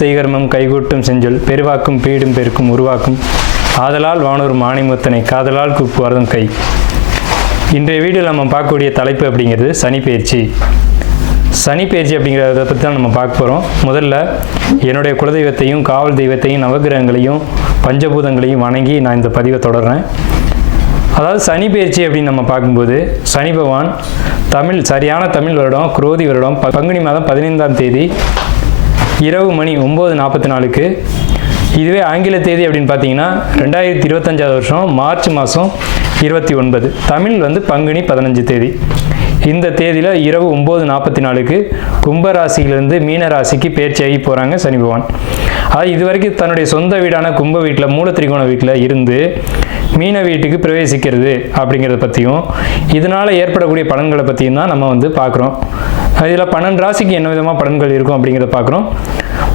செய்கர்மம் கைகூட்டும் செஞ்சொல் பெருவாக்கும் பீடும் பெருக்கும் உருவாக்கும் ஆதலால் வானூர் மானிமுத்தனை காதலால் கூப்புவார்தம் கை. இன்றைய வீடியோவில் நம்ம பார்க்கக்கூடிய தலைப்பு அப்படிங்கிறது சனிப்பெயர்ச்சி. சனிப்பெயர்ச்சி அப்படிங்கிறத பற்றி தான் நம்ம பார்க்க போகிறோம். முதல்ல என்னுடைய குலதெய்வத்தையும் காவல் தெய்வத்தையும் நவகிரகங்களையும் பஞ்சபூதங்களையும் வணங்கி நான் இந்த பதிவை தொடர்றேன். அதாவது சனிப்பெயர்ச்சி அப்படின்னு நம்ம பார்க்கும்போது சனி பகவான் சரியான தமிழ் வருடம் குரோதி வருடம் பங்குனி மாதம் 15ஆம் தேதி இரவு மணி 9:44க்கு, இதுவே ஆங்கில தேதி அப்படின்னு பார்த்தீங்கன்னா 2025 வருஷம் மார்ச் மாதம் 29, தமிழ் பங்குனி 15 தேதி. இந்த தேதியில் இரவு 9:44க்கு கும்பராசியிலிருந்து மீன ராசிக்கு பெயர்ச்சியாகி போகிறாங்க சனி பகவான். அது இதுவரைக்கும் தன்னுடைய சொந்த வீடான கும்ப வீட்டில் மூலத்திரிகோண வீட்டில் இருந்து மீன வீட்டுக்கு பிரவேசிக்கிறது அப்படிங்கிறத பற்றியும் இதனால் ஏற்படக்கூடிய பலன்களை பற்றியும் தான் நம்ம பார்க்குறோம். இதில் 12 ராசிக்கு என்ன விதமாக பலன்கள் இருக்கும் அப்படிங்கிறத பார்க்குறோம்.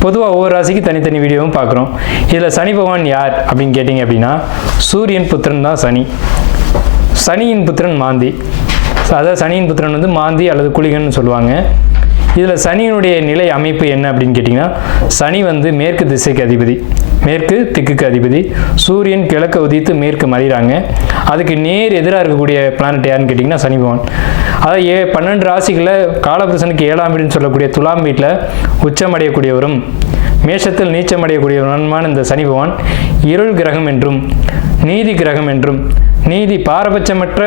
பொதுவாக ஒவ்வொரு ராசிக்கு தனித்தனி வீடியோவும் பார்க்குறோம். இதில் சனி பகவான் யார் அப்படின்னு கேட்டிங்க அப்படின்னா, சூரியன் புத்திரன் தான் சனி. சனியின் புத்திரன் மாந்தி. அதாவது சனியின் புத்திரன் மாந்தி அல்லது குளிகன்னு சொல்லுவாங்க. இதில் சனியினுடைய நிலை அமைப்பு என்ன அப்படின்னு கேட்டிங்கன்னா, சனி மேற்கு திசைக்கு அதிபதி, மேற்கு திக்குக்கு அதிபதி. சூரியன் கிழக்க உதித்து மேற்கு மறைகிறாங்க. அதுக்கு நேர் எதிராக இருக்கக்கூடிய பிளானட் யாருன்னு கேட்டிங்கன்னா சனி பகவான். அதாவது 12 ராசிகளில் காலபுருஷனுக்கு 7ஆம் வீடுன்னு சொல்லக்கூடிய துலாம் வீட்டில் உச்சமடையக்கூடியவரும் மேஷத்தில் நீச்சமடையக்கூடியவருமான இந்த சனி பகவான் இருள் கிரகம் என்றும் நீதி கிரகம் என்றும் பாரபட்சமற்ற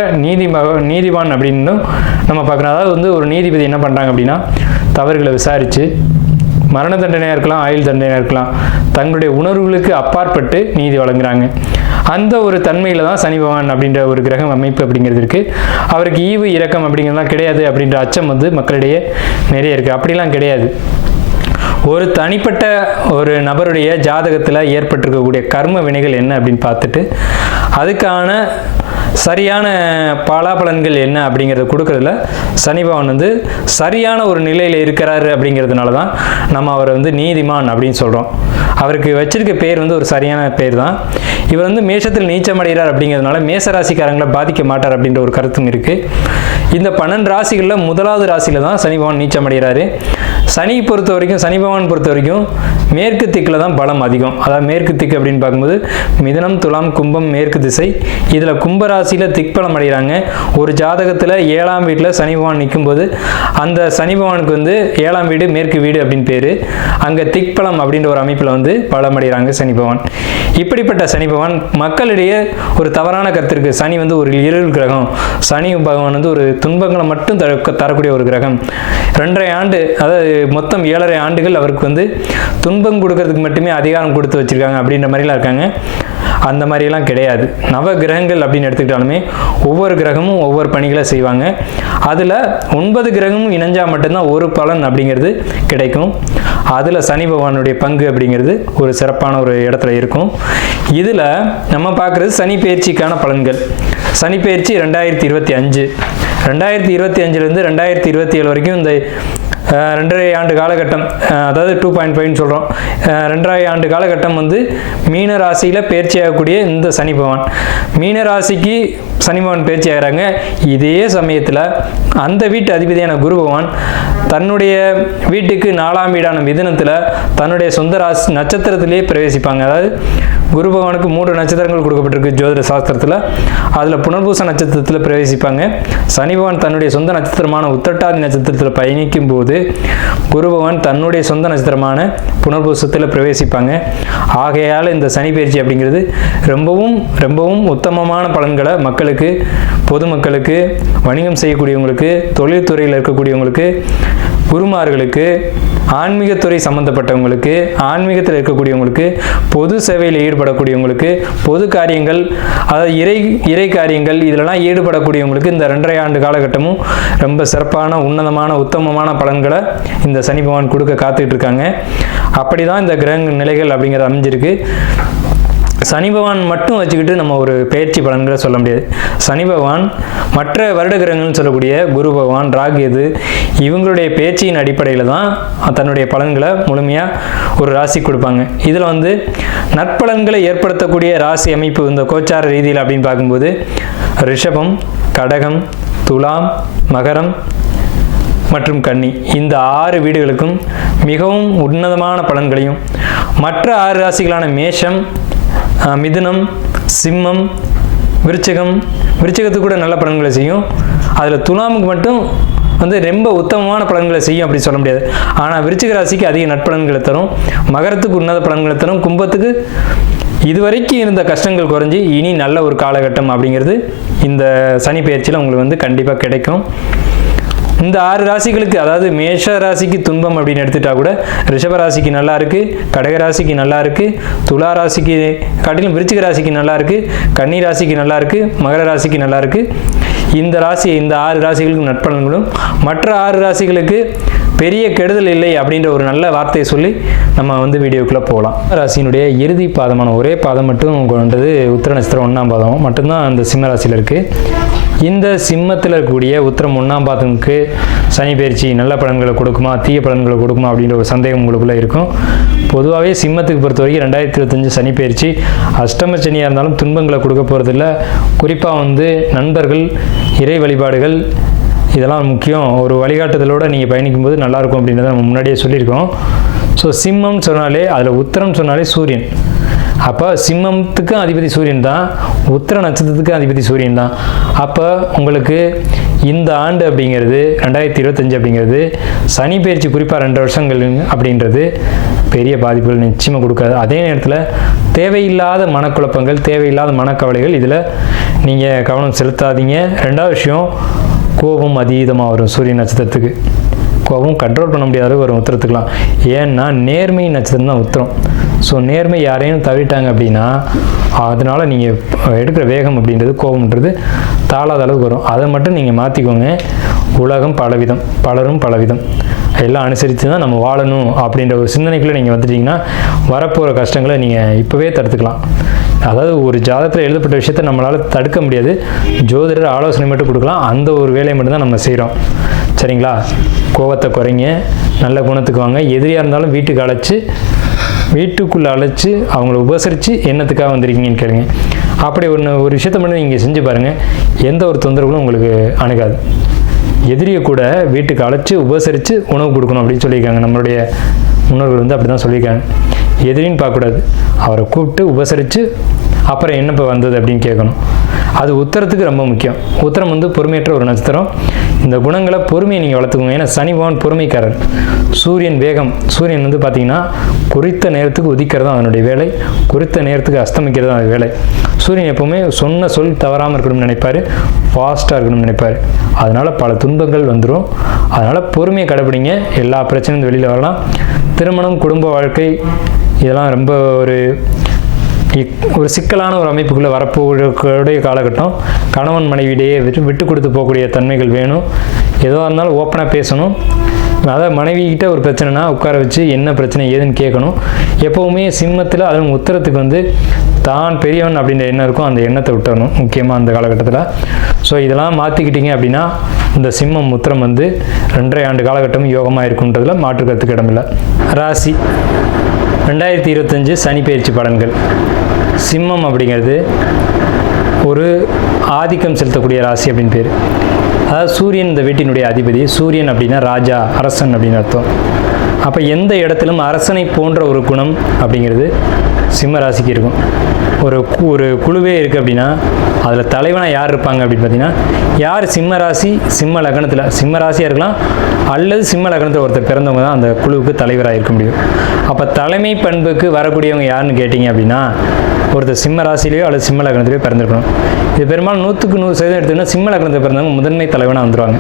நீதிவான் அப்படின்னு நம்ம பார்க்குறோம். அதாவது ஒரு நீதிபதி என்ன பண்ணுறாங்க அப்படின்னா, தவறுகளை விசாரித்து மரண தண்டனையாக இருக்கலாம், ஆயுள் தண்டனையாக இருக்கலாம், தங்களுடைய உணர்வுகளுக்கு அப்பாற்பட்டு நீதி வழங்குறாங்க. அந்த ஒரு தன்மையில் தான் சனி பகவான் அப்படின்ற ஒரு கிரகம் அமைப்பு அப்படிங்கிறது இருக்குது. அவருக்கு ஈவு இரக்கம் அப்படிங்கிறதுலாம் கிடையாது அப்படின்ற அச்சம் மக்களிடையே நிறைய இருக்குது. அப்படிலாம் கிடையாது. ஒரு தனிப்பட்ட ஒரு நபருடைய ஜாதகத்தில் ஏற்பட்டிருக்கக்கூடிய கர்ம வினைகள் என்ன அப்படின்னு பார்த்துட்டு அதுக்கான சரியான பலாபலன்கள் என்ன அப்படிங்கிறத கொடுக்கறதுல சனி பகவான் சரியான ஒரு நிலையில் இருக்கிறாரு அப்படிங்கிறதுனால தான் நம்ம அவரை நீதிமான் அப்படின்னு சொல்கிறோம். அவருக்கு வச்சிருக்க பேர் ஒரு சரியான பேர் தான். இவர் மேஷத்தில் நீச்சமடைகிறார் அப்படிங்கிறதுனால மேசராசிக்காரங்களை பாதிக்க மாட்டார் அப்படின்ற ஒரு கருத்தும் இருக்குது. இந்த 12 ராசிகளில் முதலாவது ராசியில் தான் சனி பகவான் நீச்சமடைகிறாரு. சனி பகவான் பொறுத்த வரைக்கும் மேற்கு திக்கில் தான் பலம் அதிகம். அதாவது மேற்கு திக்கு அப்படின்னு பார்க்கும்போது மிதுனம், துலாம், கும்பம் மேற்கு திசை. இதில் கும்பராசியில் திக்பலம் அடைகிறாங்க. ஒரு ஜாதகத்தில் 7ஆம் வீட்டில் சனி பகவான் நிற்கும்போது அந்த சனி பகவானுக்கு 7ஆம் வீடு மேற்கு வீடு அப்படின்னு பேர். அங்கே திக்பலம் அப்படின்ற ஒரு அமைப்பில் பலம் அடைகிறாங்க சனி பகவான். இப்படிப்பட்ட சனி பகவான் மக்களிடையே ஒரு தவறான கருத்து இருக்குது. சனி ஒரு இருள் கிரகம், சனி பகவான் ஒரு துன்பங்களை மட்டும் தரக்கூடிய ஒரு கிரகம். 2.5 ஆண்டு, அதாவது மொத்தம் 7.5 ஆண்டுகள் அவருக்கு துன்பம் கொடுக்கறதுக்கு மட்டுமே அதிகாரம் கொடுத்து வச்சிருக்காங்க அப்படின்ற மாதிரிலாம் இருக்காங்க. அந்த மாதிரிலாம் கிடையாது. நவ கிரகங்கள் அப்படின்னு எடுத்துக்கிட்டாலுமே ஒவ்வொரு கிரகமும் ஒவ்வொரு பணிகளை செய்வாங்க. அதில் 9 கிரகமும் இணைஞ்சால் மட்டும்தான் ஒரு பலன் அப்படிங்கிறது கிடைக்கும். அதில் சனி பகவானுடைய பங்கு அப்படிங்கிறது ஒரு சிறப்பான ஒரு இடத்துல இருக்கும். இதில் நம்ம பார்க்குறது சனி பெயர்ச்சிக்கான பலன்கள். சனி பெயர்ச்சி 2025, 2025லேருந்து 2027 வரைக்கும் இந்த 2.5 ஆண்டு காலகட்டம், அதாவது 2.5 சொல்கிறோம். 2.5 ஆண்டு காலகட்டம் மீன ராசியில் பயிற்சி ஆகக்கூடிய இந்த சனி பகவான் மீன ராசிக்கு சனி பகவான் பயிற்சி ஆகிறாங்க. இதே சமயத்தில் அந்த வீட்டு அதிபதியான குரு பகவான் தன்னுடைய வீட்டுக்கு 4ஆம் வீடான மிதுனத்தில் தன்னுடைய சொந்த ராசி நட்சத்திரத்திலேயே பிரவேசிப்பாங்க. அதாவது குரு பகவானுக்கு 3 நட்சத்திரங்கள் கொடுக்கப்பட்டிருக்கு ஜோதிட சாஸ்திரத்தில். அதில் புனர்பூச நட்சத்திரத்தில் பிரவேசிப்பாங்க. சனி பகவான் தன்னுடைய சொந்த நட்சத்திரமான உத்திரட்டாதி நட்சத்திரத்தில் பயணிக்கும் போது குரு பகவான் தன்னுடைய சொந்த நட்சத்திரமான புனர்பூசத்தில் பிரவேசிப்பாங்க. ஆகையால் இந்த சனி பயிற்சி அப்படிங்கிறது ரொம்பவும் ரொம்பவும் உத்தமமான பலன்களை மக்களுக்கு, பொதுமக்களுக்கு, வணிகம் செய்யக்கூடியவங்களுக்கு, தொழில்துறையில் இருக்கக்கூடியவங்களுக்கு, குருமார்களுக்கு, ஆன்மீகத்துறை சம்பந்தப்பட்டவங்களுக்கு, ஆன்மீகத்தில் இருக்கக்கூடியவங்களுக்கு, பொது சேவையில் ஈடுபடக்கூடியவங்களுக்கு, பொது காரியங்கள், அதாவது இறை காரியங்கள் இதிலெல்லாம் ஈடுபடக்கூடியவங்களுக்கு இந்த 2.5 ஆண்டு காலகட்டமும் ரொம்ப சிறப்பான உன்னதமான உத்தமமான பலன்களை இந்த சனி பகவான் கொடுக்க காத்துக்கிட்டு இருக்காங்க. அப்படி தான் இந்த கிரக நிலைகள் அப்படிங்கிறது அமைஞ்சிருக்கு. சனி பகவான் மட்டும் வச்சுக்கிட்டு நம்ம ஒரு பயிற்சி பலன்களை சொல்ல முடியாது. சனி பகவான் மற்ற வருட கிரகங்கள்னு சொல்லக்கூடிய குரு பகவான், ராகு, எது இவங்களுடைய பேச்சின் அடிப்படையில் தான் தன்னுடைய பலன்களை முழுமையாக ஒரு ராசி கொடுப்பாங்க. இதில் நற்பலன்களை ஏற்படுத்தக்கூடிய ராசி அமைப்பு இந்த கோச்சார ரீதியில் அப்படின்னு பார்க்கும்போது ரிஷபம், கடகம், துலாம், மகரம், மற்றும் கன்னி இந்த 6 வீடுகளுக்கும் மிகவும் உன்னதமான பலன்களையும், மற்ற 6 ராசிகளான மேஷம், மிதுனம், சிம்மம், விருச்சிகத்துக்கு கூட நல்ல பலன்களை செய்யும். அதில் துலாமுக்கு மட்டும் ரொம்ப உத்தமமான பலன்களை செய்யும் அப்படி சொல்ல முடியாது. ஆனால் விருச்சிக ராசிக்கு அதிக நட்பலன்களை தரும், மகரத்துக்கு உன்னத பலன்களை தரும், கும்பத்துக்கு இதுவரைக்கும் இருந்த கஷ்டங்கள் குறைஞ்சி இனி நல்ல ஒரு காலகட்டம் அப்படிங்கிறது இந்த சனி பெயர்ச்சியில் உங்களுக்கு கண்டிப்பாக கிடைக்கும். இந்த 6 ராசிகளுக்கு, அதாவது மேஷ ராசிக்கு துன்பம் அப்படின்னு எடுத்துட்டா கூட ரிஷப ராசிக்கு நல்லா இருக்கு, கடக ராசிக்கு நல்லா இருக்கு, துலா ராசிக்கு காட்டிலும் விருச்சிக ராசிக்கு நல்லா இருக்கு, கன்னி ராசிக்கு நல்லா இருக்கு, மகர ராசிக்கு நல்லா இருக்கு. இந்த 6 ராசிகளுக்கு நட்பலன்களும், மற்ற 6 ராசிகளுக்கு பெரிய கெடுதல் இல்லை அப்படின்ற ஒரு நல்ல வார்த்தையை சொல்லி நம்ம வீடியோக்குள்ளே போகலாம். ராசியினுடைய இறுதி பாதமான ஒரே பாதம் மட்டும் கொண்டது உத்திர நட்சத்திரம் 1ஆம் பாதம் மட்டும்தான் அந்த சிம்ம ராசியில் இருக்குது. இந்த சிம்மத்தில் இருக்கக்கூடிய உத்திரம் 1ஆம் பாதத்துக்கு சனி பயிற்சி நல்ல பலன்களை கொடுக்குமா, தீய பலன்களை கொடுக்குமா அப்படின்ற ஒரு சந்தேகம் உங்களுக்குள்ளே இருக்கும். பொதுவாகவே சிம்மத்துக்கு பொறுத்த வரைக்கும் 2025 சனி பயிற்சி அஷ்டம சனியாக இருந்தாலும் துன்பங்களை கொடுக்க போகிறதில்ல. குறிப்பாக நண்பர்கள், இறை வழிபாடுகள் இதெல்லாம் முக்கியம். ஒரு வழிகாட்டுதலோடு நீங்கள் பயணிக்கும்போது நல்லாயிருக்கும் அப்படின்றத நம்ம முன்னாடியே சொல்லியிருக்கோம். ஸோ சிம்மம் சொன்னாலே, அதில் உத்திரம் சொன்னாலே சூரியன். அப்போ சிம்மத்துக்கும் அதிபதி சூரியன் தான், உத்திர நட்சத்திரத்துக்கும் அதிபதி சூரியன் தான். அப்போ உங்களுக்கு இந்த ஆண்டு அப்படிங்கிறது 2025 அப்படிங்கிறது சனி பயிற்சி குறிப்பாக 2 வருஷங்கள் அப்படின்றது பெரிய பாதிப்புகள் நிச்சயமாக கொடுக்காது. அதே நேரத்தில் தேவையில்லாத மனக்குழப்பங்கள், தேவையில்லாத மனக்கவலைகள் இதில் நீங்கள் கவனம் செலுத்தாதீங்க. 2வது விஷயம், கோபம் அதீதமாக வரும் சூரியன் நட்சத்திரத்துக்கு. கோபம் கண்ட்ரோல் பண்ண முடியாத அளவுக்கு வரும் உத்திரத்துக்கலாம். ஏன்னா நேர்மை நட்சத்திரம் தான் உத்திரம். ஸோ நேர்மை யாரையும் தவிட்டாங்க அப்படின்னா அதனால் நீங்கள் எடுக்கிற வேகம் அப்படின்றது, கோபம்ன்றது தாளாத அளவுக்கு வரும். அதை மட்டும் நீங்கள் மாற்றிக்கோங்க. உலகம் பலவிதம், பலரும் பலவிதம், எல்லாம் அனுசரித்து தான் நம்ம வாழணும் அப்படின்ற ஒரு சிந்தனைக்குள்ளே நீங்கள் வந்துட்டிங்கன்னா வரப்போகிற கஷ்டங்களை நீங்கள் இப்போவே தடுத்துக்கலாம். அதாவது ஒரு ஜாதகத்தில் எழுதப்பட்ட விஷயத்தை நம்மளால் தடுக்க முடியாது, ஜோதிடர் ஆலோசனை மட்டும் கொடுக்கலாம். அந்த ஒரு வேலையை மட்டும்தான் நம்ம செய்கிறோம். சரிங்களா? கோபத்தை குறைங்க, நல்ல குணத்துக்கு வாங்க. எதிரியாக இருந்தாலும் வீட்டுக்குள்ளே அழைச்சி அவங்கள உபசரித்து என்னத்துக்காக வந்திருக்கீங்கன்னு கேளுங்க. அப்படி ஒரு விஷயத்த மட்டும் நீங்கள் செஞ்சு பாருங்கள், எந்த ஒரு தொந்தரவுகளும் உங்களுக்கு அணுகாது. எதிரியை கூட வீட்டுக்கு அழைச்சி உபசரித்து உணவு கொடுக்கணும் அப்படின்னு சொல்லியிருக்காங்க. நம்மளுடைய முன்னோர்கள் அப்படி தான் சொல்லியிருக்காங்க. எதிரின்னு பார்க்கக்கூடாது, அவரை கூப்பிட்டு உபசரித்து அப்புறம் என்ன இப்போ வந்தது அப்படின்னு கேட்கணும். அது உத்தரத்துக்கு ரொம்ப முக்கியம். உத்தரம் பொறுமையற்ற ஒரு நட்சத்திரம். இந்த குணங்களை, பொறுமையை நீங்கள் வளர்த்துக்கோங்க. ஏன்னா சனி பகவான் பொறுமைக்காரர், சூரியன் வேகம். சூரியன் பார்த்தீங்கன்னா குறித்த நேரத்துக்கு உதிக்கிறது தான் அதனுடைய வேலை, குறித்த நேரத்துக்கு அஸ்தமிக்கிறது தான் அது வேலை. சூரியன் எப்போவுமே சொன்ன சொல் தவறாமல் இருக்கணும்னு நினைப்பார், ஃபாஸ்ட்டாக இருக்கணும்னு நினைப்பார். அதனால் பல துன்பங்கள் வந்துடும். அதனால் பொறுமையை கடைப்பிடிங்க, எல்லா பிரச்சனையும் வெளியில் வரலாம். திருமணம், குடும்ப வாழ்க்கை இதெல்லாம் ரொம்ப ஒரு சிக்கலான ஒரு அமைப்புக்குள்ளே வரப்போகக்கூடிய காலகட்டம். கணவன் மனைவியிடையே விட்டு கொடுத்து போகக்கூடிய தன்மைகள் வேணும். எதுவாக இருந்தாலும் ஓப்பனாக பேசணும். அதாவது மனைவிக்கிட்ட ஒரு பிரச்சனைனா உட்கார வச்சு என்ன பிரச்சனை ஏதுன்னு கேட்கணும். எப்போவுமே சிம்மத்தில், அதுவும் உத்தரத்துக்கு தான் பெரியவன் அப்படின்ற எண்ணம் இருக்கும், அந்த எண்ணத்தை விட்டுறணும் முக்கியமாக அந்த காலகட்டத்தில். ஸோ இதெல்லாம் மாற்றிக்கிட்டீங்க அப்படின்னா இந்த சிம்மம் உத்திரம் 2.5 ஆண்டு காலகட்டம் யோகமாக இருக்குன்றதுல மாற்று கருத்துக்கு இடமில்லை. ராசி 2025 சனி பயிற்சி பலன்கள். சிம்மம் அப்படிங்கிறது ஒரு ஆதிக்கம் செலுத்தக்கூடிய ராசி அப்படின்னு பேர். அதாவது சூரியன் இந்த வீட்டினுடைய அதிபதி. சூரியன் அப்படின்னா ராஜா, அரசன் அப்படின்னு அர்த்தம். அப்போ எந்த இடத்திலும் அரசனை போன்ற ஒரு குணம் அப்படிங்கிறது சிம்ம ராசிக்கு இருக்கும். ஒரு குழுவே இருக்குது அப்படின்னா அதில் தலைவனாக யார் இருப்பாங்க அப்படின்னு பார்த்தீங்கன்னா, யார் சிம்ம ராசி, சிம்ம லக்னத்தில், சிம்ம ராசியாக இருக்கலாம் அல்லது சிம்ம லக்னத்தில் ஒருத்தர் பிறந்தவங்க தான் அந்த குழுவுக்கு தலைவராக இருக்க முடியும். அப்போ தலைமை பண்புக்கு வரக்கூடியவங்க யாருன்னு கேட்டிங்க அப்படின்னா, ஒருத்தர் சிம்ம ராசிலேயோ அல்லது சிம்ம லக்னத்திலேயோ பிறந்திருக்கணும். இது பெரும்பாலும் 100க்கு 100% எடுத்துக்கிட்டா சிம்ம லக்னத்தில் பிறந்தவங்க முதன்மை தலைவனாக வந்துடுவாங்க.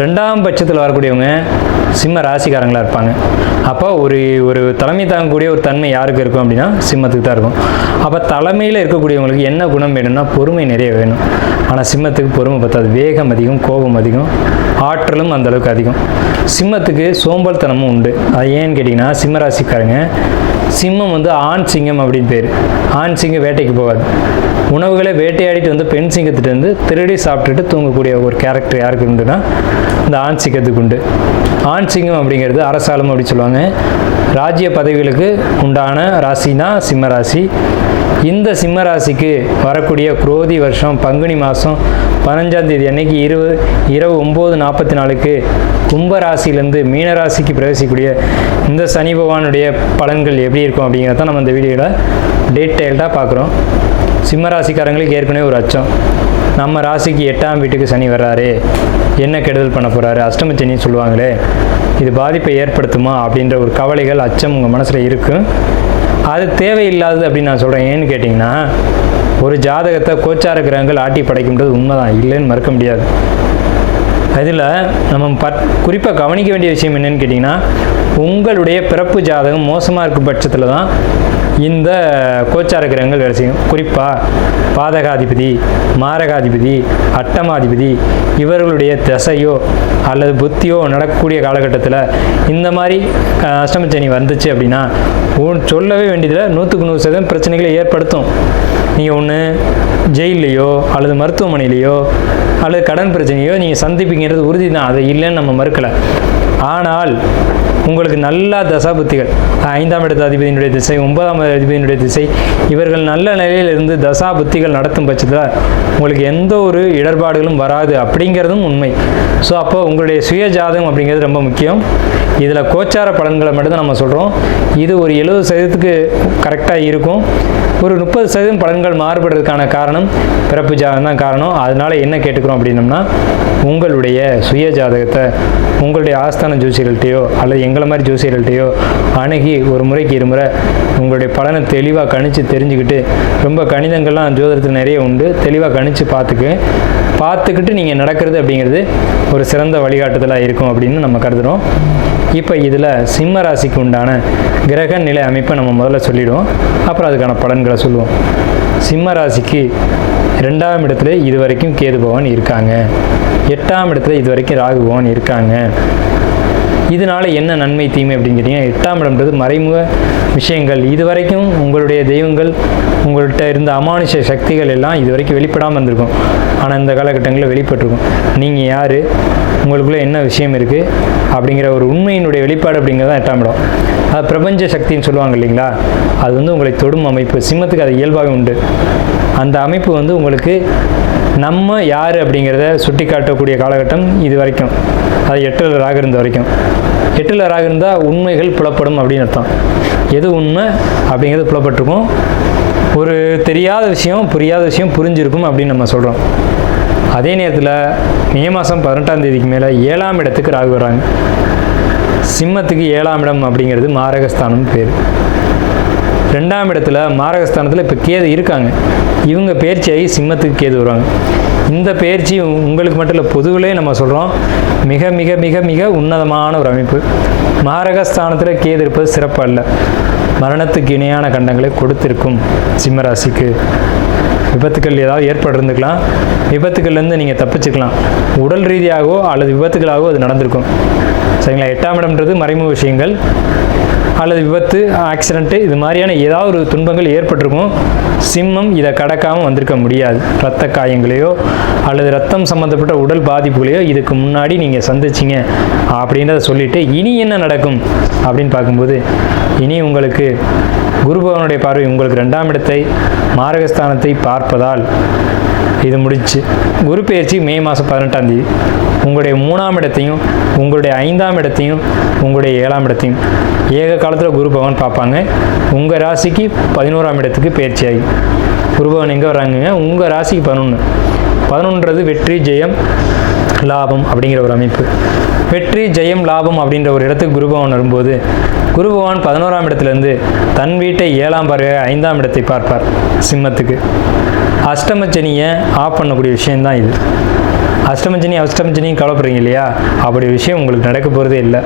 2ஆம் பட்சத்தில் வரக்கூடியவங்க சிம்ம ராசிக்காரங்களாக இருப்பாங்க. அப்போ ஒரு தலைமை தாங்கக்கூடிய ஒரு தன்மை யாருக்கு இருக்கும் அப்படின்னா சிம்மத்துக்கு தான் இருக்கும். அப்போ தலைமையில் இருக்கக்கூடியவங்களுக்கு என்ன குணம் வேணும்னா பொறுமை நிறைய வேணும். ஆனால் சிம்மத்துக்கு பொறுமை பத்தாது, வேகம் அதிகம், கோபம் அதிகம், ஆற்றலும் அந்தளவுக்கு அதிகம். சிம்மத்துக்கு சோம்பல்தனமும் உண்டு. அது ஏன்னு கேட்டிங்கன்னா, சிம்ம ராசிக்காரங்க, சிம்மம் ஆண் சிங்கம் அப்படின்னு பேர். ஆண் சிங்கம் வேட்டைக்கு போகாது, உணவுகளை வேட்டையாடிட்டு பெண் சிங்கத்திட்டு திருடி சாப்பிட்டுட்டு தூங்கக்கூடிய ஒரு கேரக்டர் யாருக்கு உண்டுன்னா இந்த ஆண் சிங்கத்துக்கு உண்டு. ஆண் சிங்கம் அப்படிங்கிறது அரசாலும் அப்படி சொல்லுவாங்க. ராஜ்ய பதவிகளுக்கு உண்டான ராசினா சிம்ம ராசி. இந்த சிம்ம ராசிக்கு வரக்கூடிய குரோதி வருஷம் பங்குனி மாதம் 15ஆம் தேதி அன்னைக்கு இரவு 9:44 கும்ப ராசியிலேருந்து மீன ராசிக்கு பிரவேசிக்கக்கூடிய இந்த சனி பகவானுடைய பலன்கள் எப்படி இருக்கும் அப்படிங்கிறத நம்ம இந்த வீடியோவில் டீட்டெயில்டாக பார்க்குறோம். சிம்ம ராசிக்காரங்களுக்கு ஏற்கனவே ஒரு அச்சம், நம்ம ராசிக்கு 8ஆம் வீட்டுக்கு சனி வர்றாரு, என்ன கெடுதல் பண்ண போகிறாரு, அஷ்டம சனின்னு சொல்லுவாங்களே, இது பாதிப்பை ஏற்படுத்துமா அப்படின்ற ஒரு கவலைகள் அச்சம் உங்கள் மனசில் இருக்கும். அது தேவையில்லாதது அப்படின்னு நான் சொல்கிறேன். ஏன்னு கேட்டிங்கன்னா, ஒரு ஜாதகத்தை கோச்சார கிரகங்கள் ஆட்டி படைக்கின்றது உண்மைதான், இல்லைன்னு மறுக்க முடியாது. அதில் நம்ம குறிப்பாக கவனிக்க வேண்டிய விஷயம் என்னன்னு கேட்டிங்கன்னா, உங்களுடைய பிறப்பு ஜாதகம் மோசமாக இருக்கும் பட்சத்தில் தான் இந்த கோச்சார கிரகங்கள் வேலை செய்யும். குறிப்பாக பாதகாதிபதி, மாரகாதிபதி, அட்டமாதிபதி இவர்களுடைய திசையோ அல்லது புத்தியோ நடக்கக்கூடிய காலகட்டத்தில் இந்த மாதிரி அஷ்டமச்சனி வந்துச்சு அப்படின்னா சொல்லவே வேண்டியதில் 100% பிரச்சனைகளை ஏற்படுத்தும். நீங்கள் ஒன்று ஜெயிலையோ அல்லது மருத்துவமனையிலையோ அல்லது கடன் பிரச்சனையோ நீங்கள் சந்திப்பீங்கிறது உறுதி தான், அதை இல்லைன்னு நம்ம மறுக்கலை. ஆனால் உங்களுக்கு நல்ல தசாபுத்திகள், 5ஆம் இடத்து அதிபதியினுடைய திசை, 9ஆம் அதிபதியினுடைய திசை, இவர்கள் நல்ல நிலையில் இருந்து தசா புத்திகள் நடத்தும் பட்சத்தில் உங்களுக்கு எந்த ஒரு இடர்பாடுகளும் வராது அப்படிங்கிறதும் உண்மை. ஸோ அப்போ உங்களுடைய சுய ஜாதகம் அப்படிங்கிறது ரொம்ப முக்கியம். இதில் கோச்சார பலன்களை மட்டும்தான் நம்ம சொல்கிறோம். இது ஒரு 70% கரெக்டாக இருக்கும். ஒரு 30% பலன்கள் மாறுபடுறதுக்கான காரணம் பிறப்பு ஜாதகம் தான் காரணம். அதனால் என்ன கேட்டுக்கிறோம் அப்படின்னம்னா, உங்களுடைய சுய ஜாதகத்தை உங்களுடைய ஆஸ்தான ஜோசியர்கள்ட்டையோ அல்லது எங்களை மாதிரி ஜோசியர்கள்ட்டையோ அணுகி ஒரு முறைக்கு இருமுறை உங்களுடைய பலனை தெளிவாக கணித்து தெரிஞ்சுக்கிட்டு, ரொம்ப கணிதங்கள்லாம் ஜோதிடத்தில் நிறைய உண்டு, தெளிவாக கணித்து பார்த்துக்கிட்டு நீங்கள் நடக்கிறது அப்படிங்கிறது ஒரு சிறந்த வழிகாட்டுதலாக இருக்கும் அப்படின்னு நம்ம கருதுகிறோம். இப்போ இதில் சிம்ம ராசிக்கு உண்டான கிரக நிலை அமைப்பை நம்ம முதல்ல சொல்லிடுவோம், அப்புறம் அதுக்கான பலன்களை சொல்லுவோம். சிம்ம ராசிக்கு 2ஆம் இடத்துல இது வரைக்கும் கேது பகவான் இருக்காங்க, 8ஆம் இடத்துல இது வரைக்கும் ராகு பகவான் இருக்காங்க. இதனால் என்ன நன்மை தீமை அப்படின்னு கேட்டிங்கன்னா, 8ஆம் இடம்ன்றது மறைமுக விஷயங்கள். இது வரைக்கும் உங்களுடைய தெய்வங்கள் உங்கள்கிட்ட இருந்த அமானுஷ சக்திகள் எல்லாம் இது வரைக்கும் வெளிப்படாமல் இருந்திருக்கும். ஆனால் இந்த காலகட்டங்களில் வெளிப்பட்டிருக்கும். நீங்கள் யார், உங்களுக்குள்ளே என்ன விஷயம் இருக்குது அப்படிங்கிற ஒரு உண்மையினுடைய வெளிப்பாடு அப்படிங்கிறது தான் 8ஆம் இடம். அது பிரபஞ்ச சக்தின்னு சொல்லுவாங்க இல்லைங்களா, அது உங்களை தொடும் அமைப்பு. சிம்மத்துக்கு அது இயல்பாக உண்டு. அந்த அமைப்பு உங்களுக்கு நம்ம யார் அப்படிங்கிறத சுட்டி காட்டக்கூடிய காலகட்டம் இது வரைக்கும். அது 8ல் ராகு இருந்த வரைக்கும். 8ல் ராகு இருந்தால் உண்மைகள் புலப்படும் அப்படின்னு அர்த்தம். எது உண்மை அப்படிங்கிறது புலப்பட்டிருக்கும். ஒரு தெரியாத விஷயம், புரியாத விஷயம் புரிஞ்சிருக்கும் அப்படின்னு நம்ம சொல்கிறோம். அதே நேரத்தில் மே மாதம் 18ஆம் தேதிக்கு மேலே 7ஆம் இடத்துக்கு ராகு வர்றாங்க. சிம்மத்துக்கு 7ஆம் இடம் அப்படிங்கிறது மாரகஸ்தானம் பேர். 2ஆம் இடத்துல மாரகஸ்தானத்தில் இப்போ கேது இருக்காங்க. இவங்க பயிற்சியாகி சிம்மத்துக்கு கேது வருவாங்க. இந்த பயிற்சி உங்களுக்கு மட்டும் இல்லை, பொதுவிலே நம்ம சொல்கிறோம், மிக மிக மிக மிக உன்னதமான ஒரு அமைப்பு. மாரகஸ்தானத்தில் கேது இருப்பது சிறப்பு அல்ல, மரணத்துக்கு இணையான கண்டங்களை கொடுத்திருக்கும். சிம்மராசிக்கு விபத்துக்கள் ஏதாவது ஏற்பட்டிருந்துக்கலாம், விபத்துக்கள்லேருந்து நீங்கள் தப்பிச்சுக்கலாம். உடல் ரீதியாகவோ அல்லது விபத்துகளாகவோ அது நடந்திருக்கும். சரிங்களா? 8ஆம் இடம்ன்றது மறைமுக விஷயங்கள் அல்லது விபத்து, ஆக்சிடென்ட்டு, இது மாதிரியான ஏதாவது ஒரு துன்பங்கள் ஏற்பட்டிருக்கும். சிம்மம் இதை கடக்காமல் வந்திருக்க முடியாது. இரத்த காயங்களையோ அல்லது ரத்தம் சம்மந்தப்பட்ட உடல் பாதிப்புகளையோ இதுக்கு முன்னாடி நீங்கள் சந்திச்சிங்க அப்படின்றத சொல்லிவிட்டு, இனி என்ன நடக்கும் அப்படின்னு பார்க்கும்போது, இனி உங்களுக்கு குரு பகவானுடைய பார்வை உங்களுக்கு 2ஆம் இடத்தை மாரகஸ்தானத்தை பார்ப்பதால் இது முடிச்சு. குரு பெயர்ச்சி மே மாதம் 18ஆம் தேதி. உங்களுடைய 3ஆம் இடத்தையும் உங்களுடைய 5ஆம் இடத்தையும் உங்களுடைய 7ஆம் இடத்தையும் ஏக காலத்தில் குரு பகவான் பார்ப்பாங்க. உங்கள் ராசிக்கு 11ஆம் இடத்துக்கு பெயர்ச்சியாகி குரு பகவான் எங்கே வர்றாங்க? உங்கள் ராசிக்கு 11ன்றது வெற்றி, ஜெயம், லாபம் அப்படிங்கிற ஒரு அமைப்பு. வெற்றி, ஜெயம், லாபம் அப்படின்ற ஒரு இடத்துக்கு குரு பகவான் வரும்போது, குரு பகவான் 11ஆம் இடத்துலேருந்து தன் வீட்டை 7ஆம் பார்வையாக 5ஆம் இடத்தை பார்ப்பார். சிம்மத்துக்கு அஷ்டமச்சனியை ஆஃப் பண்ணக்கூடிய விஷயந்தான் இது. அஷ்டமச்சனியும் கவலைப்படுறீங்க இல்லையா? அப்படி விஷயம் உங்களுக்கு நடக்க போகிறதே இல்லை.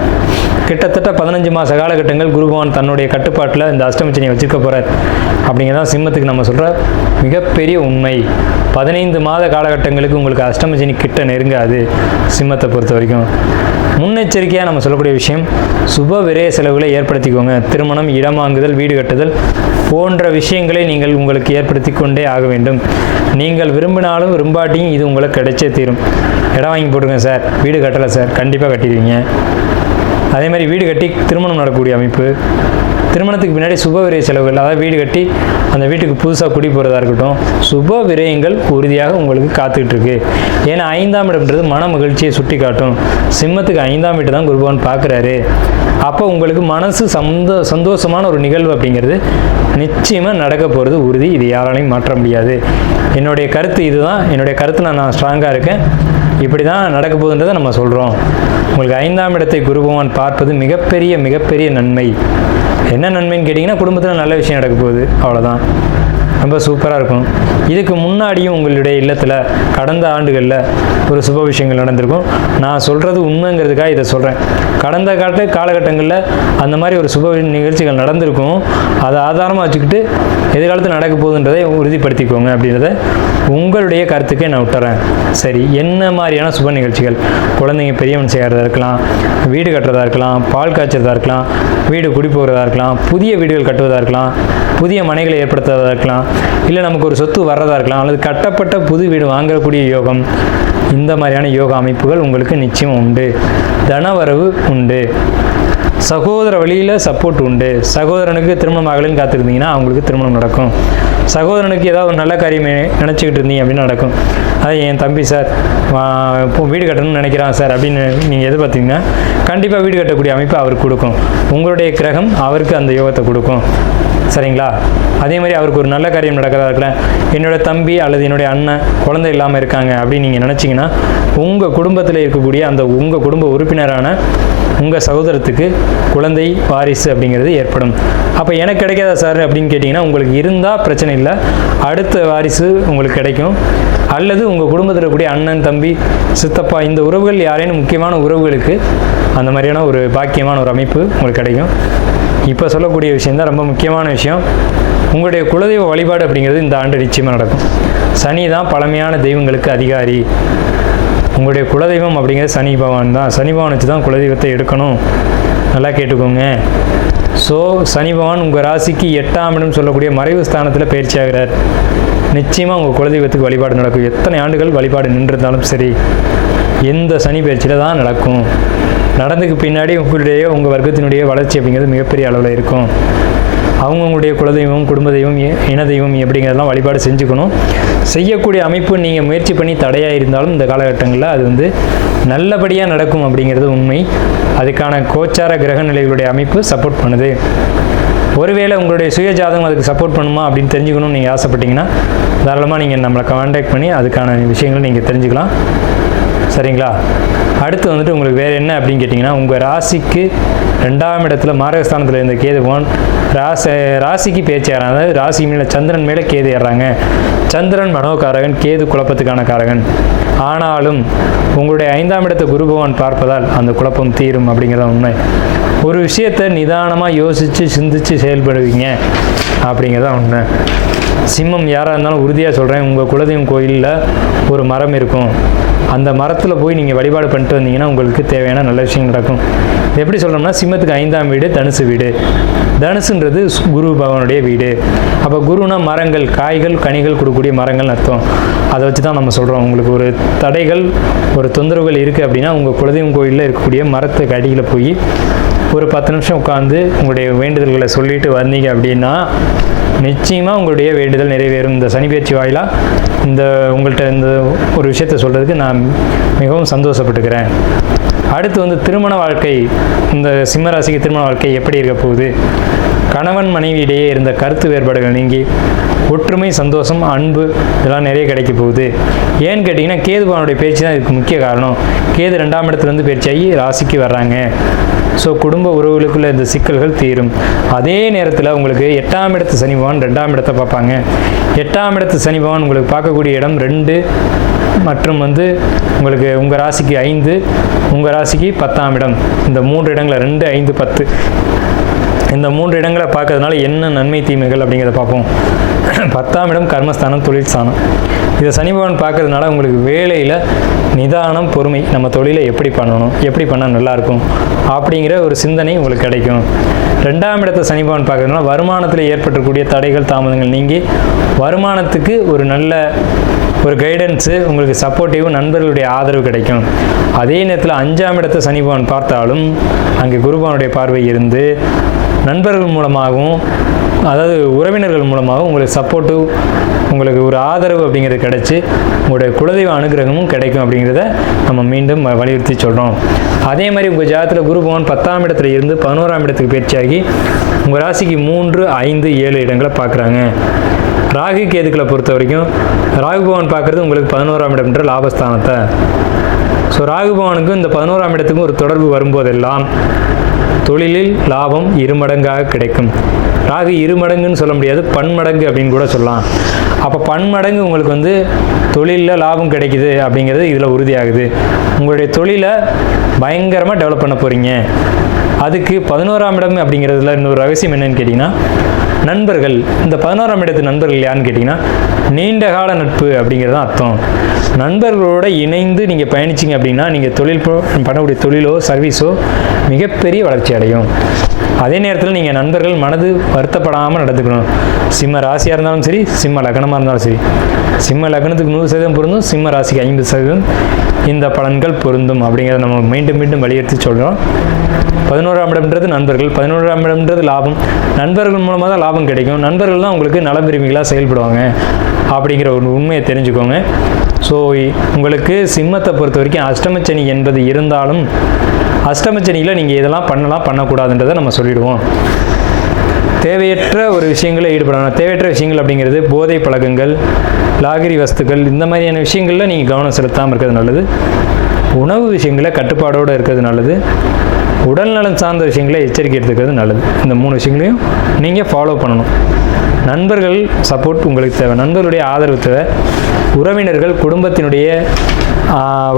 கிட்டத்தட்ட 15 மாத காலகட்டங்கள் குரு பகவான் தன்னுடைய கட்டுப்பாட்டில் இந்த அஷ்டமச்சனியை வச்சுக்க போகிறார் அப்படிங்கிறதான் சிம்மத்துக்கு நம்ம சொல்கிற மிகப்பெரிய உண்மை. 15 மாத காலகட்டங்களுக்கு உங்களுக்கு அஷ்டமச்சனி கிட்ட நெருங்காது. சிம்மத்தை பொறுத்த வரைக்கும் முன்னெச்சரிக்கையாக நம்ம சொல்லக்கூடிய விஷயம், சுப விரய செலவுகளை ஏற்படுத்திக்கோங்க. திருமணம், இடம் வாங்குதல், வீடு கட்டுதல் போன்ற விஷயங்களை நீங்கள் உங்களுக்கு ஏற்படுத்தி கொண்டே ஆக வேண்டும். நீங்கள் விரும்பினாலும் விரும்பாட்டியும் இது உங்களுக்கு கிடைச்சே தீரும். இடம் வாங்கி போட்டுருங்க சார், வீடு கட்டலை சார், கண்டிப்பாக கட்டிடுவீங்க. அதே மாதிரி வீடு கட்டி திருமணம் நடக்கக்கூடிய அமைப்பு, திருமணத்துக்கு பின்னாடி சுப விரய செலவுகள், அதாவது வீடு கட்டி அந்த வீட்டுக்கு புதுசாக குடி போகிறதா இருக்கட்டும், சுப விரயங்கள் உறுதியாக உங்களுக்கு காத்துக்கிட்டு இருக்கு. ஏன்னா 5ஆம் இடம்ன்றது மன மகிழ்ச்சியை சுட்டி காட்டும். சிம்மத்துக்கு 5ஆம் வீட்டை தான் குரு பகவான் பார்க்குறாரு. அப்போ உங்களுக்கு மனசு சந்தோஷமான ஒரு நிகழ்வு அப்படிங்கிறது நிச்சயமாக நடக்க போகிறது உறுதி. இது யாராலையும் மாற்ற முடியாது. என்னுடைய கருத்து இதுதான். என்னுடைய கருத்தில் நான் ஸ்ட்ராங்காக இருக்கேன். இப்படி தான் நடக்க போகுதுன்றதை நம்ம சொல்கிறோம். உங்களுக்கு 5ஆம் இடத்தை குரு பகவான் பார்ப்பது மிகப்பெரிய நன்மை. என்ன நன்மைன்னு கேட்டிங்கன்னா, குடும்பத்தில் நல்ல விஷயம் நடக்க போகுது, அவ்வளோதான். ரொம்ப சூப்பராக இருக்கும். இதுக்கு முன்னாடியும் உங்களுடைய இல்லத்தில் கடந்த ஆண்டுகளில் ஒரு சுப விஷயங்கள் நடந்திருக்கும். நான் சொல்கிறது உண்மைங்கிறதுக்காக இதை சொல்கிறேன். கடந்த காலகட்டங்களில் அந்த மாதிரி ஒரு சுப நிகழ்ச்சிகள் நடந்திருக்கும். அதை ஆதாரமாக வச்சுக்கிட்டு எதிர்காலத்தில் நடக்க போகுதுன்றதை உறுதிப்படுத்திக்கோங்க அப்படின்றத உங்களுடைய கருத்துக்கே நான் விட்டுறேன். சரி, என்ன மாதிரியான சுப நிகழ்ச்சிகள்? குழந்தைங்க பெரியவன் செய்கிறதா இருக்கலாம், வீடு கட்டுறதா இருக்கலாம், பால் காய்ச்சறதா இருக்கலாம், வீடு குடி போகிறதா இருக்கலாம், புதிய வீடுகள் கட்டுவதாக இருக்கலாம், புதிய மனைகளை ஏற்படுத்துவதாக இருக்கலாம், இல்லை நமக்கு ஒரு சொத்து வர்றதா இருக்கலாம், அல்லது கட்டப்பட்ட புது வீடு வாங்கக்கூடிய யோகம். இந்த மாதிரியான யோக அமைப்புகள் உங்களுக்கு நிச்சயம் உண்டு. தனவரவு உண்டு. சகோதர வழியில் சப்போர்ட் உண்டு. சகோதரனுக்கு திருமணம் ஆகலைன்னு காத்திருந்தீங்கன்னா அவங்களுக்கு திருமணம் நடக்கும். சகோதரனுக்கு ஏதாவது ஒரு நல்ல காரியம் நினச்சிக்கிட்டு இருந்தீங்க அப்படின்னு நடக்கும். அது என் தம்பி சார் இப்போ வீடு கட்டணும்னு நினைக்கிறான் சார் அப்படின்னு நீங்கள் எதிர்பார்த்தீங்கன்னா கண்டிப்பாக வீடு கட்டக்கூடிய அமைப்பு அவருக்கு கொடுக்கும். உங்களுடைய கிரகம் அவருக்கு அந்த யோகத்தை கொடுக்கும். சரிங்களா? அதே மாதிரி அவருக்கு ஒரு நல்ல காரியம் நடக்கிறதா இருக்கலாம். என்னோடய தம்பி அல்லது என்னுடைய அண்ணன் குழந்தை இல்லாமல் இருக்காங்க அப்படின்னு நீங்கள் நினச்சிங்கன்னா உங்கள் குடும்பத்தில் இருக்கக்கூடிய அந்த உங்கள் குடும்ப உறுப்பினரான உங்கள் சகோதரத்துக்கு குழந்தை வாரிசு அப்படிங்கிறது ஏற்படும். அப்போ எனக்கு கிடைக்காதா சார் அப்படின்னு கேட்டிங்கன்னா, உங்களுக்கு இருந்தால் பிரச்சனை இல்லை, அடுத்த வாரிசு உங்களுக்கு கிடைக்கும். அல்லது உங்கள் குடும்பத்தில் இருக்கக்கூடிய அண்ணன், தம்பி, சித்தப்பா, இந்த உறவுகள் யாரேனும் முக்கியமான உறவுகளுக்கு அந்த மாதிரியான ஒரு பாக்கியமான ஒரு அமைப்பு உங்களுக்கு கிடைக்கும். இப்போ சொல்லக்கூடிய விஷயந்தான் ரொம்ப முக்கியமான விஷயம். உங்களுடைய குலதெய்வ வழிபாடு அப்படிங்கிறது இந்த ஆண்டு நிச்சயமாக நடக்கும். சனி தான் பழமையான தெய்வங்களுக்கு அதிகாரி. உங்களுடைய குலதெய்வம் அப்படிங்கிறது சனி பகவான் தான். சனி பகவான் வச்சு தான் குலதெய்வத்தை எடுக்கணும். நல்லா கேட்டுக்கோங்க. ஸோ சனி பகவான் உங்கள் ராசிக்கு 8ஆம் இடம் சொல்லக்கூடிய மறைவு ஸ்தானத்தில் பயிற்சி ஆகிறார். நிச்சயமாக உங்கள் குலதெய்வத்துக்கு வழிபாடு நடக்கும். எத்தனை ஆண்டுகள் வழிபாடு நின்றிருந்தாலும் சரி, எந்த சனி பயிற்சியில் தான் நடக்கும். நடந்துக்கு பின்னாடி உங்கள் வர்க்கத்தினுடைய வளர்ச்சி அப்படிங்கிறது மிகப்பெரிய அளவில் இருக்கும். அவங்கவுங்களுடைய குலதெய்வம், குடும்ப தெய்வம், இன தெய்வம் எப்படிங்கிறதெல்லாம் வழிபாடு செஞ்சுக்கணும். செய்யக்கூடிய அமைப்பு நீங்கள் முயற்சி பண்ணி தடையாக இருந்தாலும் இந்த காலகட்டங்களில் அது நல்லபடியாக நடக்கும் அப்படிங்கிறது உண்மை. அதுக்கான கோச்சார கிரக நிலைகளுடைய அமைப்பு சப்போர்ட் பண்ணுது. ஒருவேளை உங்களுடைய சுய ஜாதகம் அதுக்கு சப்போர்ட் பண்ணுமா அப்படின்னு தெரிஞ்சுக்கணும்னு நீங்கள் ஆசைப்பட்டீங்கன்னா தாராளமாக நீங்கள் நம்மளை கான்டாக்ட் பண்ணி அதுக்கான விஷயங்களை நீங்கள் தெரிஞ்சுக்கலாம். சரிங்களா? அடுத்து உங்களுக்கு வேறு என்ன அப்படின்னு கேட்டிங்கன்னா, உங்கள் ராசிக்கு 2ஆம் இடத்துல மாரகஸ்தானத்தில் இருந்த கேது பகவான் ராசிக்கு பேச்சு ஏறாங்க. அதாவது ராசி மேலே சந்திரன் மேலே கேது ஏறாங்க. சந்திரன் மனோகாரகன், கேது குழப்பத்துக்கான காரகன். ஆனாலும் உங்களுடைய 5ஆம் இடத்தை குரு பகவான் பார்ப்பதால் அந்த குழப்பம் தீரும் அப்படிங்கிறத உண்மை. ஒரு விஷயத்தை நிதானமாக யோசித்து சிந்தித்து செயல்படுவீங்க அப்படிங்கிறத உண்மை. சிம்மம் யாராக இருந்தாலும் உறுதியாக சொல்கிறேன், உங்கள் குலதெய்வம் கோயிலில் ஒரு மரம் இருக்கும். அந்த மரத்தில் போய் நீங்கள் வழிபாடு பண்ணிட்டு வந்தீங்கன்னா உங்களுக்கு தேவையான நல்ல விஷயம் நடக்கும். எப்படி சொல்கிறோம்னா, சிம்மத்துக்கு 5ஆம் வீடு தனுசு வீடு. தனுசுன்றது குரு பகவானுடைய வீடு. அப்போ குருனா மரங்கள், காய்கள், கனிகள் கொடுக்கக்கூடிய மரங்கள்னு அர்த்தம். அதை வச்சு தான் நம்ம சொல்கிறோம். உங்களுக்கு ஒரு தடைகள், ஒரு தொந்தரவுகள் இருக்குது அப்படின்னா உங்கள் குலதெய்வம் கோயிலில் இருக்கக்கூடிய மரத்துக்கு அடியில் போய் ஒரு 10 நிமிஷம் உட்காந்து உங்களுடைய வேண்டுதல்களை சொல்லிட்டு வந்தீங்க அப்படின்னா நிச்சயமாக உங்களுடைய வேண்டுதல் நிறைவேறும். இந்த சனி பயிற்சி வாயிலாக உங்கள்கிட்ட இந்த ஒரு விஷயத்தை சொல்கிறதுக்கு நான் மிகவும் சந்தோஷப்பட்டுக்கிறேன். அடுத்து திருமண வாழ்க்கை, இந்த சிம்ம ராசிக்கு திருமண வாழ்க்கை எப்படி இருக்க போகுது? கணவன் மனைவியிடையே இருந்த கருத்து வேறுபாடுகள் நீங்கி ஒற்றுமை, சந்தோஷம், அன்பு இதெல்லாம் நிறைய கிடைக்க போகுது. ஏன்னு கேட்டிங்கன்னா, கேது பகவானுடைய பேச்சு தான் இதுக்கு முக்கிய காரணம். கேது 2ஆம் இடத்துலேருந்து பேச்சாகி ராசிக்கு வர்றாங்க. ஸோ குடும்ப உறவுகளுக்குள்ள இந்த சிக்கல்கள் தீரும். அதே நேரத்தில் உங்களுக்கு 8ஆம் இடத்து சனி பகவான் 2ஆம் இடத்தை பார்ப்பாங்க. 8ஆம் இடத்து சனி பகவான் உங்களுக்கு பார்க்கக்கூடிய இடம் 2 மற்றும் உங்களுக்கு உங்கள் ராசிக்கு 5, உங்கள் ராசிக்கு 10ஆம் இடம். இந்த 3 இடங்களை 2, 5, 10 இந்த 3 இடங்களை பார்க்கறதுனால என்ன நன்மை தீமைகள் அப்படிங்கிறத பார்ப்போம். 10ஆம் இடம் கர்மஸ்தானம், தொழில் ஸ்தானம். இதை சனி பகவான் பார்க்கறதுனால உங்களுக்கு வேலையில் நிதானம், பொறுமை, நம்ம தொழிலை எப்படி பண்ணணும், எப்படி பண்ணால் நல்லாயிருக்கும் அப்படிங்கிற ஒரு சிந்தனை உங்களுக்கு கிடைக்கும். 2ஆம் இடத்தை சனி பகவான் பார்க்கறதுனால வருமானத்தில் ஏற்பட்டக்கூடிய தடைகள், தாமதங்கள் நீங்கி வருமானத்துக்கு ஒரு நல்ல ஒரு கைடன்ஸு, உங்களுக்கு சப்போர்ட்டிவ் நண்பர்களுடைய ஆதரவு கிடைக்கும். அதே நேரத்தில் 5ஆம் இடத்தை சனி பகவான் பார்த்தாலும் அங்கே குரு பகவானுடைய பார்வை இருந்து நண்பர்கள் மூலமாகவும் அதாவது உறவினர்கள் மூலமாகவும் உங்களுக்கு சப்போர்ட்டிவ், உங்களுக்கு ஒரு ஆதரவு அப்படிங்கிறது கிடச்சி உங்களுடைய குலதெய்வ அனுகிரகமும் கிடைக்கும் அப்படிங்கிறத நம்ம மீண்டும் வலியுறுத்தி சொல்கிறோம். அதே மாதிரி உங்கள் ஜாதகத்தில் குரு பகவான் 10ஆம் இடத்துல இருந்து 11ஆம் இடத்துக்கு பயிற்சியாகி உங்கள் ராசிக்கு 3, 5, 7 இடங்களை பார்க்குறாங்க. ராகு கேதுக்களை பொறுத்த வரைக்கும் ராகு பகவான் பார்க்குறது உங்களுக்கு 11ஆம் இடம்ன்ற லாபஸ்தானத்தை. ஸோ ராகு பகவானுக்கும் இந்த 11ஆம் இடத்துக்கும் ஒரு தொடர்பு வரும்போதெல்லாம் தொழிலில் லாபம் 2 மடங்காக கிடைக்கும். ராகு 2 மடங்குன்னு சொல்ல முடியாது, பன்மடங்கு அப்படின்னு கூட சொல்லலாம். அப்போ பன்மடங்கு உங்களுக்கு வந்து தொழிலில் லாபம் கிடைக்குது அப்படிங்கிறது இதில் உறுதியாகுது. உங்களுடைய தொழிலை பயங்கரமாக டெவலப் பண்ண போகிறீங்க. அதுக்கு 11ஆம் இடம் அப்படிங்கிறதுல இன்னொரு ரகசியம் என்னன்னு கேட்டிங்கன்னா, நண்பர்கள். இந்த 11ஆம் இடத்து நண்பர்கள் யாருன்னு கேட்டிங்கன்னா நீண்ட கால நட்பு அப்படிங்கிறது தான் அர்த்தம். நண்பர்களோடு இணைந்து நீங்கள் பயணிச்சிங்க அப்படின்னா நீங்கள் பண்ணக்கூடிய தொழிலோ சர்வீஸோ மிகப்பெரிய வளர்ச்சி அடையும். அதே நேரத்தில் நீங்கள் நண்பர்கள் மனது வருத்தப்படாமல் நடந்துக்கணும். சிம்ம ராசியாக இருந்தாலும் சரி, சிம்ம லக்னமாக இருந்தாலும் சரி. சிம்ம லக்னத்துக்கு 100% பொருந்தும், சிம்ம ராசிக்கு 50% இந்த பலன்கள் பொருந்தும் அப்படிங்கிறத நம்ம மீண்டும் மீண்டும் வலியுறுத்தி சொல்கிறோம். 11ஆம் இடம்ன்றது நண்பர்கள், 11ஆம் இடம்ன்றது லாபம். நண்பர்கள் மூலமாக தான் லாபம் கிடைக்கும். நண்பர்கள் தான் உங்களுக்கு நலவிரும்பிகளாக செயல்படுவாங்க அப்படிங்கிற ஒரு உண்மையை தெரிஞ்சுக்கோங்க. ஸோ உங்களுக்கு சிம்மத்தை பொறுத்த வரைக்கும் அஷ்டமச்சனி என்பது இருந்தாலும் அஷ்டமச்சனியில் நீங்கள் இதெல்லாம் பண்ணக்கூடாதுன்றதை நம்ம சொல்லிடுவோம். தேவையற்ற ஒரு விஷயங்களில் ஈடுபடணும். தேவையற்ற விஷயங்கள் அப்படிங்கிறது போதை பழக்கங்கள், லாகிரி வஸ்துக்கள், இந்த மாதிரியான விஷயங்களில் நீங்கள் கவனம் செலுத்தாமல் இருக்கிறது நல்லது. உணவு விஷயங்களில் கட்டுப்பாடோடு இருக்கிறது நல்லது. உடல்நலம் சார்ந்த விஷயங்களை எச்சரிக்கை எடுத்துக்கிறது நல்லது. இந்த 3 விஷயங்களையும் நீங்கள் ஃபாலோ பண்ணணும். நண்பர்கள் சப்போர்ட் உங்களுக்கு தேவை, நண்பர்களுடைய ஆதரவு தேவை, உறவினர்கள் குடும்பத்தினுடைய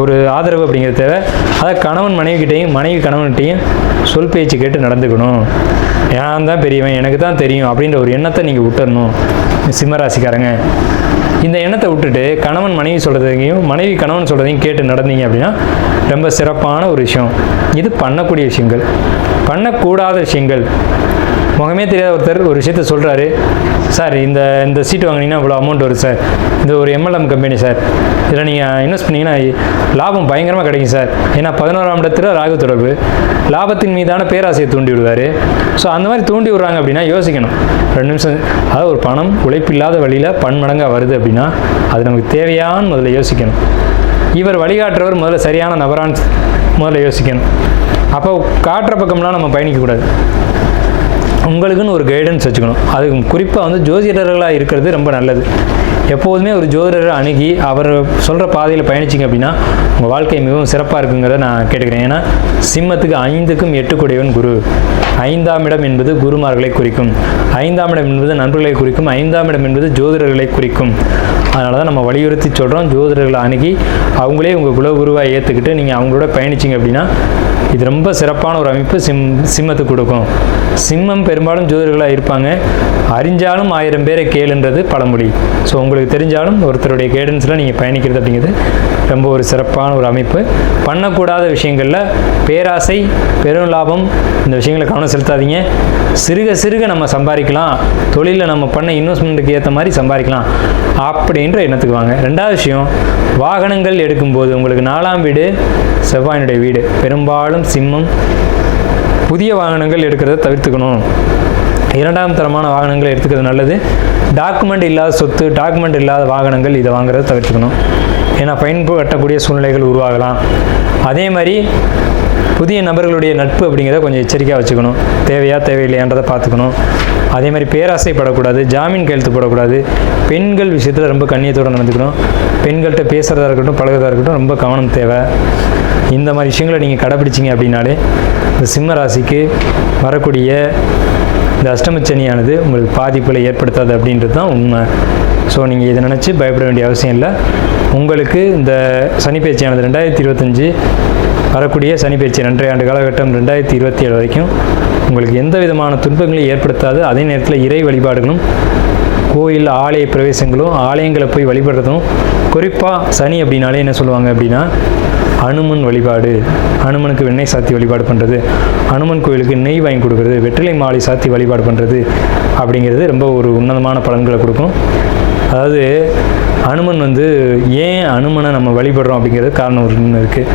ஒரு ஆதரவு அப்படிங்கிறது தேவை. அதை கணவன் மனைவிக்கிட்டையும் மனைவி கணவன்கிட்டையும் சொல் பேச்சு கேட்டு நடந்துக்கணும். நான் தான் பெரியவன், எனக்கு தான் தெரியும் அப்படின்ற ஒரு எண்ணத்தை நீங்கள் விட்டுறணும். சிம்மராசிக்காரங்க இந்த எண்ணத்தை விட்டுட்டு கணவன் மனைவி சொல்கிறதையும் மனைவி கணவன் சொல்கிறதையும் கேட்டு நடந்தீங்க அப்படின்னா ரொம்ப சிறப்பான ஒரு விஷயம். இது பண்ணக்கூடிய விஷயங்கள். பண்ணக்கூடாத விஷயங்கள், முகமே தெரியாத ஒருத்தர் ஒரு விஷயத்த சொல்கிறாரு, சார் இந்த சீட்டு வாங்கினீங்கன்னா இவ்வளோ அமௌண்ட் வரும் சார், இது ஒரு MLM கம்பெனி சார், இதில் நீங்கள் இன்வெஸ்ட் பண்ணிங்கன்னா லாபம் பயங்கரமாக கிடைக்கும் சார். ஏன்னா 11ஆம் இடத்துல ராகு தொடர்பு, லாபத்தின் மீதான பேராசையை தூண்டி விடுவார். ஸோ அந்த மாதிரி தூண்டி விடுறாங்க அப்படின்னா யோசிக்கணும் 2 நிமிஷம். அதாவது ஒரு பணம் உழைப்பில்லாத வழியில் பன்மடங்காக வருது அப்படின்னா அது நமக்கு தேவையான்னு முதல்ல யோசிக்கணும். இவர் வழிகாட்டுறவர் முதல்ல சரியான நபரான்னு முதல்ல யோசிக்கணும். அப்போ காட்டுற பக்கம்லாம் நம்ம பயணிக்கக்கூடாது. உங்களுக்குன்னு ஒரு கைடன்ஸ் வச்சுக்கணும். அதுக்கு குறிப்பாக வந்து ஜோதிடர்களாக இருக்கிறது ரொம்ப நல்லது. எப்போதுமே ஒரு ஜோதிடரை அணுகி அவர் சொல்கிற பாதையில் பயணிச்சிங்க அப்படின்னா உங்கள் வாழ்க்கை மிகவும் சிறப்பாக இருக்குங்கிறத நான் கேட்டுக்கிறேன். ஏன்னா சிம்மத்துக்கு 5க்கும் 8 கூடியவன் குரு. 5ஆம் இடம் என்பது குருமார்களை குறிக்கும், 5ஆம் இடம் என்பது நண்பர்களை குறிக்கும், 5ஆம் இடம் என்பது ஜோதிடர்களை குறிக்கும். அதனால தான் நம்ம வலியுறுத்தி சொல்கிறோம், ஜோதிடர்களை அணுகி அவங்களே உங்கள் குலகுருவாக ஏற்றுக்கிட்டு நீங்கள் அவங்களோட பயணிச்சிங்க அப்படின்னா இது ரொம்ப சிறப்பான ஒரு அமைப்பு சிம்மத்துக்கு கொடுக்கும். சிம்மம் பெரும்பாலும் ஜோதிடர்களாக இருப்பாங்க. அறிஞ்சாலும் 1000 பேரை கேளுன்றது பழமொழி. ஸோ உங்களுக்கு தெரிஞ்சாலும் ஒருத்தருடைய கைடன்ஸில் நீங்கள் பயணிக்கிறது அப்படிங்கிறது ரொம்ப ஒரு சிறப்பான ஒரு அமைப்பு. பண்ணக்கூடாத விஷயங்களில் பேராசை, பெரும் லாபம், இந்த விஷயங்களை கவனம் செலுத்தாதீங்க. சிறுக சிறுக நம்ம சம்பாதிக்கலாம், தொழிலில் நம்ம பண்ண இன்வெஸ்ட்மெண்ட்டுக்கு ஏற்ற மாதிரி சம்பாதிக்கலாம் அப்படின்ற எண்ணத்துக்கு வாங்க. 2வது விஷயம், வாகனங்கள் எடுக்கும்போது உங்களுக்கு 4ஆம் வீடு செவ்வாயினுடைய வீடு. பெரும்பாலும் சிம்மம் புதிய வாகனங்கள் எடுக்கிறத தவிர்த்துக்கணும். 2ஆம் தரமான வாகனங்களை எடுத்துக்கிறது நல்லது. டாக்குமெண்ட் இல்லாத சொத்து, டாக்குமெண்ட் இல்லாத வாகனங்கள் இதை வாங்குறத தவிர்த்துக்கணும். ஏன்னா ஃபைன் கட்டக்கூடிய சூழ்நிலைகள் உருவாகலாம். அதே மாதிரி புதிய நபர்களுடைய நட்பு அப்படிங்கிறத கொஞ்சம் எச்சரிக்கையாக வச்சுக்கணும். தேவையில்லையான்றதை பார்த்துக்கணும். அதே மாதிரி பேராசைப்படக்கூடாது, ஜாமீன் கையெழுத்து போடக்கூடாது. பெண்கள் விஷயத்தில் ரொம்ப கண்ணியத்தோடு நடந்துக்கணும். பெண்கள்கிட்ட பேசுகிறதா இருக்கட்டும், பழகிறதா இருக்கட்டும் ரொம்ப கவனம் தேவை. இந்த மாதிரி விஷயங்களை நீங்கள் கடைப்பிடிச்சிங்க அப்படின்னாலே இந்த சிம்ம ராசிக்கு வரக்கூடிய இந்த அஷ்டமச்சனியானது உங்களுக்கு பாதிப்புகளை ஏற்படுத்தாது அப்படின்றது தான் உண்மை. ஸோ நீங்கள் இதை நினச்சி பயப்பட வேண்டிய அவசியம் இல்லை. உங்களுக்கு இந்த சனிப்பெயர்ச்சியானது 2025 வரக்கூடிய சனிப்பெயர்ச்சி 2.5 ஆண்டு காலகட்டம் 2027 வரைக்கும் உங்களுக்கு எந்த விதமான துன்பங்களையும் ஏற்படுத்தாது. அதே நேரத்தில் இறை வழிபாடுகளும், கோயில் ஆலய பிரவேசங்களும், ஆலயங்களை போய் வழிபடுறதும், குறிப்பாக சனி அப்படின்னாலே என்ன சொல்லுவாங்க அப்படின்னா அனுமன் வழிபாடு, அனுமனுக்கு வெண்ணெய் சாத்தி வழிபாடு பண்ணுறது, அனுமன் கோயிலுக்கு நெய் வாங்கி கொடுக்குறது, வெற்றிலை மாலை சாத்தி வழிபாடு பண்ணுறது அப்படிங்கிறது ரொம்ப ஒரு உன்னதமான பலன்களை கொடுக்கும். அதாவது அனுமன் ஏன் அனுமனை நம்ம வழிபடுறோம் அப்படிங்கிறது காரணம் ஒன்று இருக்குது.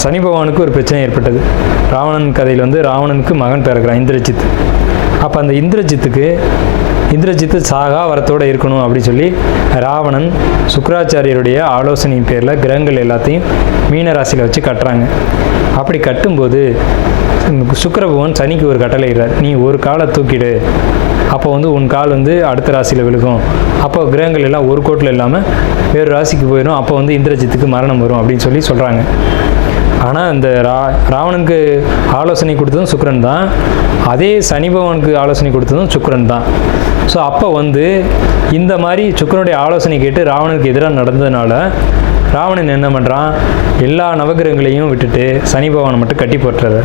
சனி பகவானுக்கு ஒரு பிரச்சனை ஏற்பட்டது. ராவணன் கதையில் வந்து ராவணனுக்கு மகன் பிறக்கிறான் இந்திரஜித். அப்போ அந்த இந்திரஜித்து சாகா வரத்தோடு இருக்கணும் அப்படின்னு சொல்லி ராவணன் சுக்கிராச்சாரியருடைய ஆலோசனையின் பேரில் கிரகங்கள் எல்லாத்தையும் மீன ராசியில் வச்சு கட்டுறாங்க. அப்படி கட்டும்போது சுக்கிர பகவான் சனிக்கு ஒரு கட்டளை இடுறார், நீ ஒரு காலை தூக்கிடு, அப்போ வந்து உன் கால் வந்து அடுத்த ராசியில் விழுகும், அப்போ கிரகங்கள் எல்லாம் ஒரு கோட்டில் இல்லாமல் வேறு ராசிக்கு போயிடும், அப்போ வந்து இந்திரஜித்துக்கு மரணம் வரும் அப்படின்னு சொல்லி சொல்கிறாங்க. ஆனால் இந்த ராவணனுக்கு ஆலோசனை கொடுத்ததும் சுக்கிரன் தான், அதே சனி பகவானுக்கு ஆலோசனை கொடுத்ததும் சுக்கிரன் தான். ஸோ அப்போ வந்து இந்த மாதிரி சுக்கிரனுடைய ஆலோசனை கேட்டு ராவணனுக்கு எதிராக நடந்ததுனால ராவணன் என்ன பண்ணுறான், எல்லா நவகிரகங்களையும் விட்டுட்டு சனி பகவானை மட்டும் கட்டி போட்டுறது.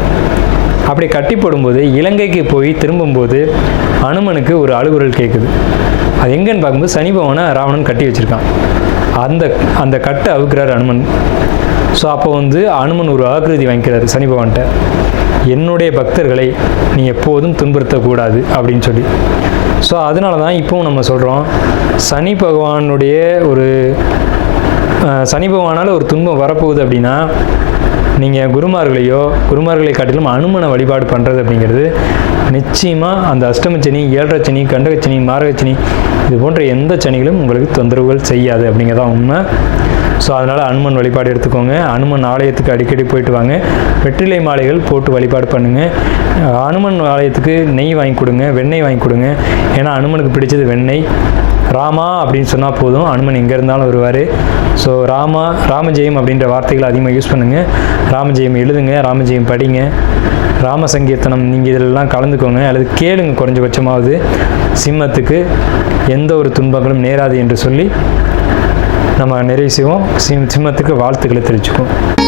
அப்படி கட்டி போடும்போது இலங்கைக்கு போய் திரும்பும்போது அனுமனுக்கு ஒரு அழுகுரல் கேட்குது. அது எங்கன்னு பார்க்கும்போது சனி பகவானை ராவணன் கட்டி வச்சுருக்கான். அந்த கட்டை அவுக்கிறார் அனுமன். ஸோ அப்போ வந்து அனுமன் ஒரு ஆக்கிருதி வாங்கிக்கிறாரு சனி பகவான்கிட்ட, என்னுடைய பக்தர்களை நீ எப்போதும் துன்புறுத்தக்கூடாது அப்படின்னு சொல்லி. ஸோ அதனால தான் இப்போவும் நம்ம சொல்கிறோம், சனி பகவானால் ஒரு துன்பம் வரப்போகுது அப்படின்னா நீங்கள் குருமார்களை காட்டிலும் அனுமனை வழிபாடு பண்ணுறது அப்படிங்கிறது நிச்சயமாக அந்த அஷ்டமச்சனி, ஏழரை சனி, கண்டகச்சனி, மாரகச்சனி இது போன்ற எந்த சனிகளும் உங்களுக்கு தொந்தரவுகள் செய்யாது அப்படிங்கிறதான் உண்மை. ஸோ அதனால் அனுமன் வழிபாடு எடுத்துக்கோங்க. அனுமன் ஆலயத்துக்கு அடிக்கடி போயிட்டு வாங்க. வெற்றிலை மாலைகள் போட்டு வழிபாடு பண்ணுங்கள். அனுமன் ஆலயத்துக்கு நெய் வாங்கி கொடுங்க, வெண்ணெய் வாங்கி கொடுங்க. ஏன்னா அனுமனுக்கு பிடிச்சது வெண்ணெய். ராமா அப்படின்னு சொன்னால் போதும், அனுமன் எங்கே இருந்தாலும் வருவார். ஸோ ராமஜெயம் அப்படின்ற வார்த்தைகளை அதிகமாக யூஸ் பண்ணுங்கள். ராமஜெயம் எழுதுங்க, ராமஜெயம் படிங்க, ராம சங்கீர்த்தனம் நீங்கள் இதிலெல்லாம் கலந்துக்கோங்க அல்லது கேளுங்க. குறைஞ்சபட்சமாவது சிம்மத்துக்கு எந்த ஒரு துன்பங்களும் நேராது என்று சொல்லி நம்ம நிறைவு செய்வோம். சிம்மத்துக்கு வாழ்த்துக்களை தெரிவிச்சுக்குவோம்.